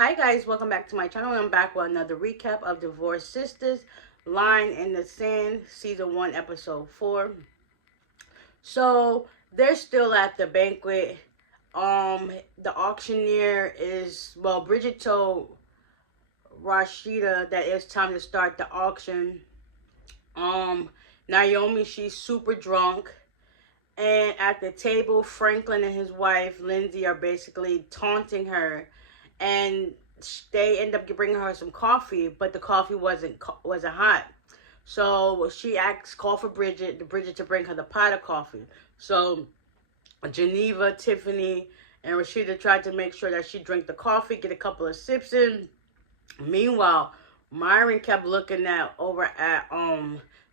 Hi guys, welcome back to my channel. I'm back with another recap of Divorced Sisters, Line in the Sand, Season 1, Episode 4. So, they're still at the banquet. The auctioneer is, well, Bridget told Rashida that it's time to start the auction. Um, Naomi, she's super drunk. And at the table, Franklin and his wife, Lindsay, are basically taunting her. And they end up bringing her some coffee, but the coffee wasn't hot. So she called for Bridget to bring her the pot of coffee. So Geneva, Tiffany, and Rashida tried to make sure that she drank the coffee, get a couple of sips in. Meanwhile, Myron kept looking over at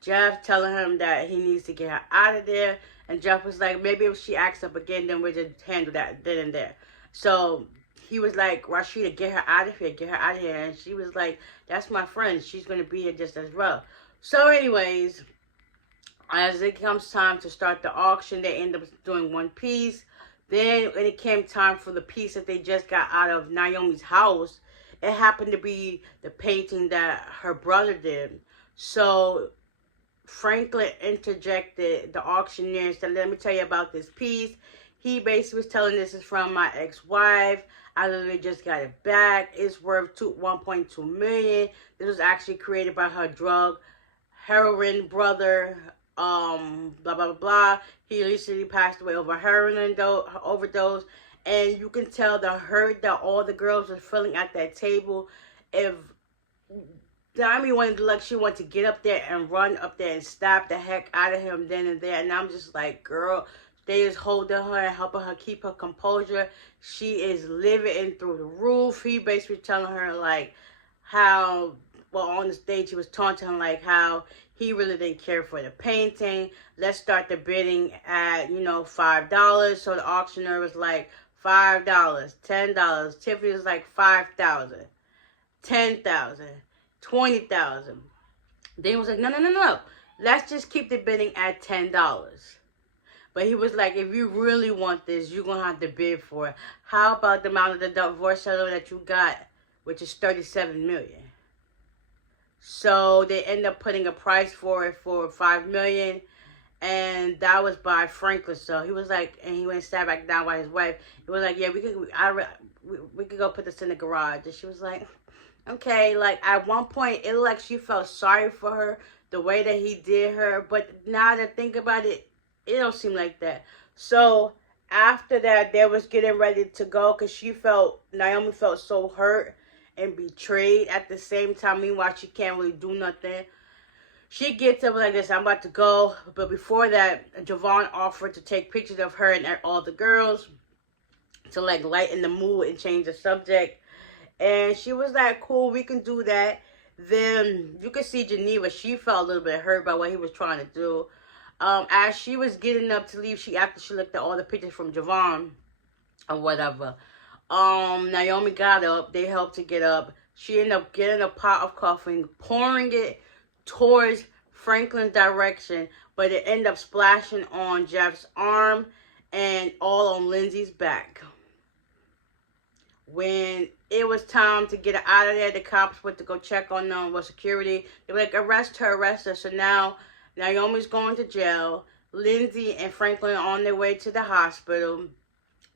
Jeff, telling him that he needs to get her out of there. And Jeff was like, maybe if she acts up again, then we'll just handle that then and there. So he was like, Rashida, get her out of here, get her out of here. And she was like, that's my friend. She's going to be here just as well. So anyways, as it comes time to start the auction, they end up doing one piece. Then when it came time for the piece that they just got out of Naomi's house, it happened to be the painting that her brother did. So Franklin interjected the auctioneer and said, let me tell you about this piece. He basically was telling, this is from my ex-wife. I literally just got it back. It's worth $1.2 million. This was actually created by her drug heroin brother, blah, blah, blah, blah. He recently passed away over heroin overdose. And you can tell the hurt that all the girls were feeling at that table. If Naomi she wanted to get up there and run up there and stab the heck out of him then and there. And I'm just like, girl, they is holding her and helping her keep her composure. She is living through the roof. He basically telling her like how, well, on the stage he was taunting her like how he really didn't care for the painting. Let's start the bidding at, $5. So the auctioneer was like, $5, $10. Tiffany was like 5,000, 10,000, 20,000. Then he was like, no. Let's just keep the bidding at $10. But he was like, if you really want this, you're going to have to bid for it. How about the amount of the divorce settlement that you got, which is $37 million? So they end up putting a price for it for $5 million. And that was by Franklin. So he was like, and he went and sat back down by his wife. He was like, yeah, we could go put this in the garage. And she was like, okay. Like at one point, it looked like she felt sorry for her, the way that he did her. But now that I think about it, it don't seem like that. So after that, they was getting ready to go because Naomi felt so hurt and betrayed at the same time. Meanwhile, she can't really do nothing. She gets up like this, I'm about to go. But before that, Javon offered to take pictures of her and all the girls to like lighten the mood and change the subject. And she was like, cool, we can do that. Then you can see Geneva, she felt a little bit hurt by what he was trying to do. As she was getting up to leave, after she looked at all the pictures from Javon or whatever, Naomi got up. They helped to get up. She ended up getting a pot of coffee and pouring it towards Franklin's direction, but it ended up splashing on Jeff's arm and all on Lindsay's back. When it was time to get her out of there, the cops went to go check on them with security. They were like, arrest her. So now Naomi's going to jail. Lindsay and Franklin are on their way to the hospital.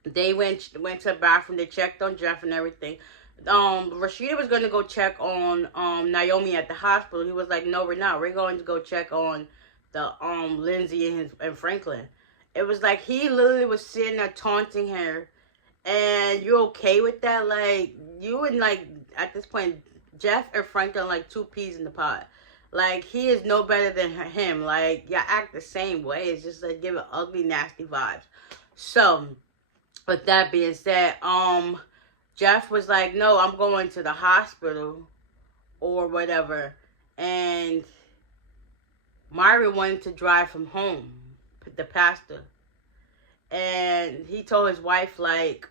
They went to the bathroom. They checked on Jeff and everything. Rashida was going to go check on Naomi at the hospital. He was like, no, we're not. We're going to go check on the Lindsay and Franklin. It was like he literally was sitting there taunting her. And you're okay with that? Like, you and like, at this point, Jeff and Franklin are like two peas in the pot. Like, he is no better than him. Like, y'all act the same way. It's just like giving ugly, nasty vibes. So, with that being said, Jeff was like, no, I'm going to the hospital or whatever. And Myra wanted to drive from home, the pastor. And he told his wife, like,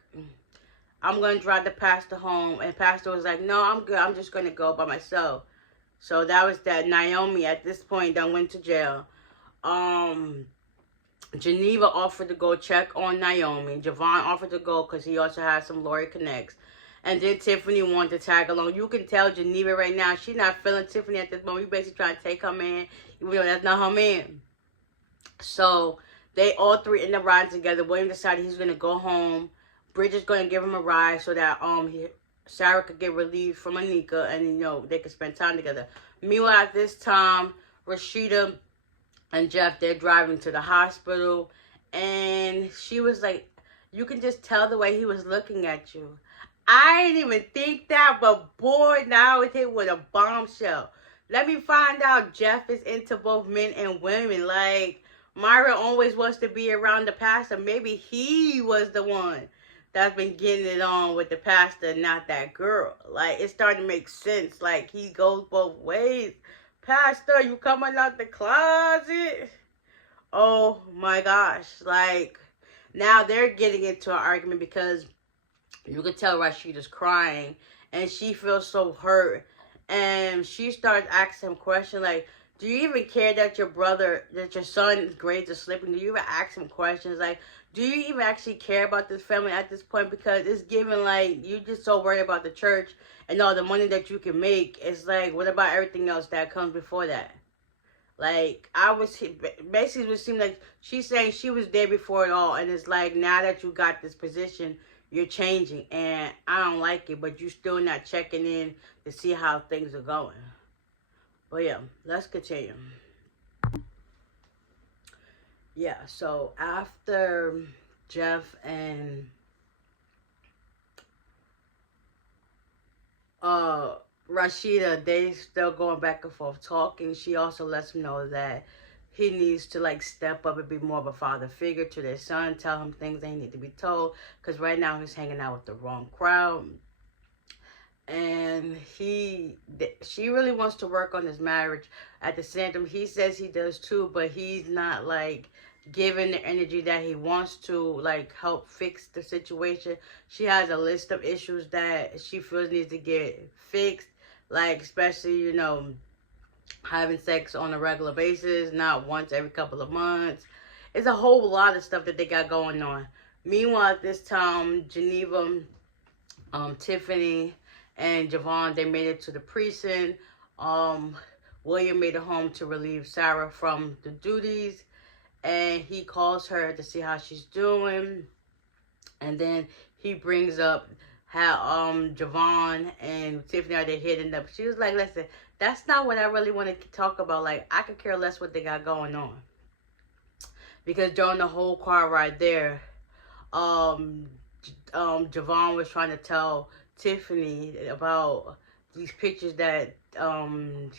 I'm going to drive the pastor home. And pastor was like, no, I'm good. I'm just going to go by myself. So that was that. Naomi, at this point, done went to jail. Geneva offered to go check on Naomi. Javon offered to go because he also had some lawyer connects. And then Tiffany wanted to tag along. You can tell Geneva right now, she's not feeling Tiffany at this moment. You basically trying to take her man, even though that's not her man. So they all three end up riding together. William decided he's gonna go home. Bridget's gonna give him a ride so that Sarah could get relief from Anika, and they could spend time together. Meanwhile, at this time, Rashida and Jeff, they're driving to the hospital, and she was like, you can just tell the way he was looking at you. I didn't even think that, but boy, now it's hit with a bombshell. Let me find out Jeff is into both men and women. Like, Myra always wants to be around the pastor. Maybe he was the one that's been getting it on with the pastor, not that girl. Like, it's starting to make sense. Like, he goes both ways. Pastor, you coming out the closet? Oh my gosh. Like, now they're getting into an argument because you could tell Rashida's crying and she feels so hurt. And she starts asking him questions like, do you even care that your son's grades are slipping? Do you even ask him questions like, do you even actually care about this family at this point? Because it's given like you're just so worried about the church and all the money that you can make. It's like, what about everything else that comes before that? Like, basically it would seem like she's saying she was there before it all. And it's like, now that you got this position, you're changing. And I don't like it, but you're still not checking in to see how things are going. But yeah, let's continue. Yeah, so after Jeff and Rashida, they still going back and forth talking. She also lets him know that he needs to like step up and be more of a father figure to their son, tell him things they need to be told, because right now he's hanging out with the wrong crowd. And she really wants to work on his marriage. At the same time, he says he does too, but he's not like giving the energy that he wants to like help fix the situation. She has a list of issues that she feels needs to get fixed, like especially having sex on a regular basis, not once every couple of months. It's a whole lot of stuff that they got going on. Meanwhile, at this time, Geneva, Tiffany, and Javon, they made it to the precinct. William made it home to relieve Sarah from the duties. And he calls her to see how she's doing. And then he brings up how Javon and Tiffany are they hitting up. She was like, listen, that's not what I really want to talk about. Like, I could care less what they got going on. Because during the whole car ride there, Javon was trying to tell Tiffany about these pictures that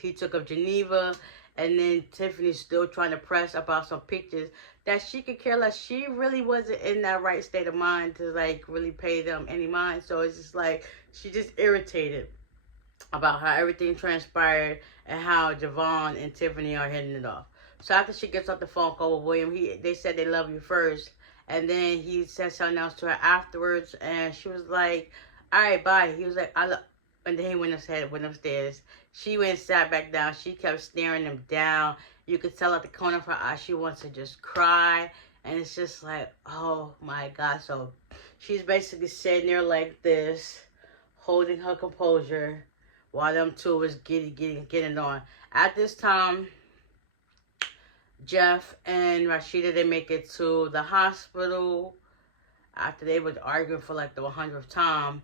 he took of Geneva, and then Tiffany's still trying to press about some pictures that she could care less. She really wasn't in that right state of mind to like really pay them any mind. So it's just like she just irritated about how everything transpired and how Javon and Tiffany are hitting it off. So after she gets off the phone call with William, they said they love you first, and then he said something else to her afterwards, and she was like, all right, bye. He was like, and then he went upstairs. She went and sat back down. She kept staring him down. You could tell at the corner of her eye she wants to just cry. And it's just like, oh my God. So she's basically sitting there like this, holding her composure, while them two was getting on. At this time, Jeff and Rashida, they make it to the hospital after they were arguing for like the 100th time.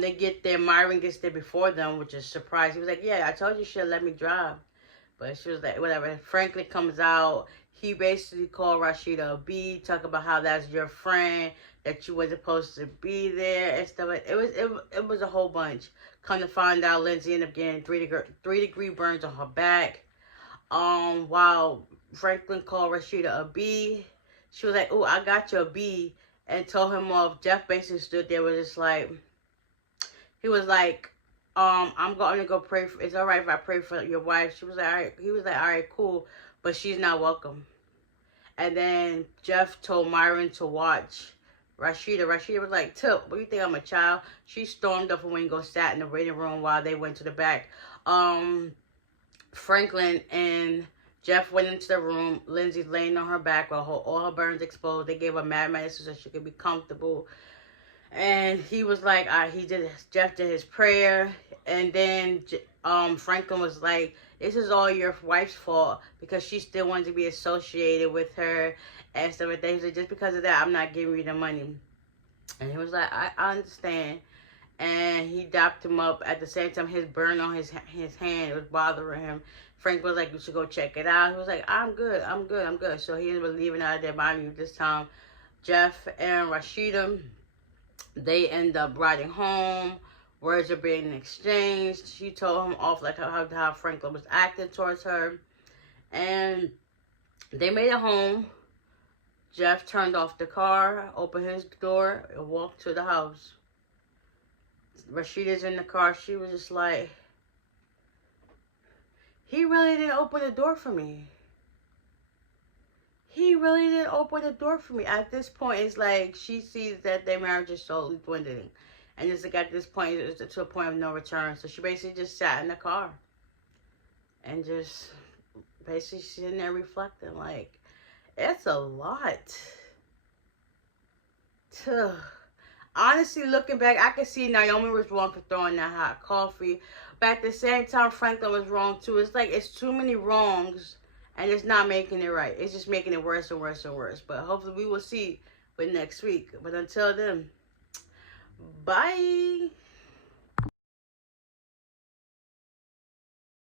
They get there. Myron gets there before them, which is surprising. He was like, yeah, I told you she'll let me drive. But she was like, whatever. Franklin comes out. He basically called Rashida a B, talk about how that's your friend, that you wasn't supposed to be there and stuff. It was a whole bunch. Come to find out, Lindsay ended up getting 3-degree burns on her back. While Franklin called Rashida a B, she was like, oh, I got you a B, and told him off. Jeff basically stood there with just like, he was like, I'm going to go pray for, it's all right if I pray for your wife. She was like, all right. He was like, all right, cool, but she's not welcome. And then Jeff told Myron to watch Rashida. Rashida was like, Tip, what do you think, I'm a child? She stormed up and went and go sat in the waiting room while they went to the back. Franklin and Jeff went into the room. Lindsay's laying on her back while all her burns exposed. They gave her mad medicine so she could be comfortable. And he was like, Jeff did his prayer, and then Franklin was like, this is all your wife's fault because she still wanted to be associated with her and stuff like that. He said, just because of that, I'm not giving you the money. And he was like, I understand. And he dapped him up. At the same time, his burn on his hand was bothering him. Frank was like, you should go check it out. He was like, I'm good. So he ended up leaving out of there. Mind you, this time, Jeff and Rashida, they end up riding home. Words are being exchanged. She told him off like how Franklin was acting towards her. And they made it home. Jeff turned off the car, opened his door, and walked to the house. Rashida's in the car. She was just like, he really didn't open the door for me. He really didn't open the door for me. At this point, it's like she sees that their marriage is slowly dwindling. And it's like at this point, it's to a point of no return. So she basically just sat in the car. And just basically sitting there reflecting. Like, it's a lot. Honestly, looking back, I can see Naomi was wrong for throwing that hot coffee. But at the same time, Franklin was wrong too. It's like it's too many wrongs. And it's not making it right. It's just making it worse and worse and worse. But hopefully we will see with next week. But until then, bye.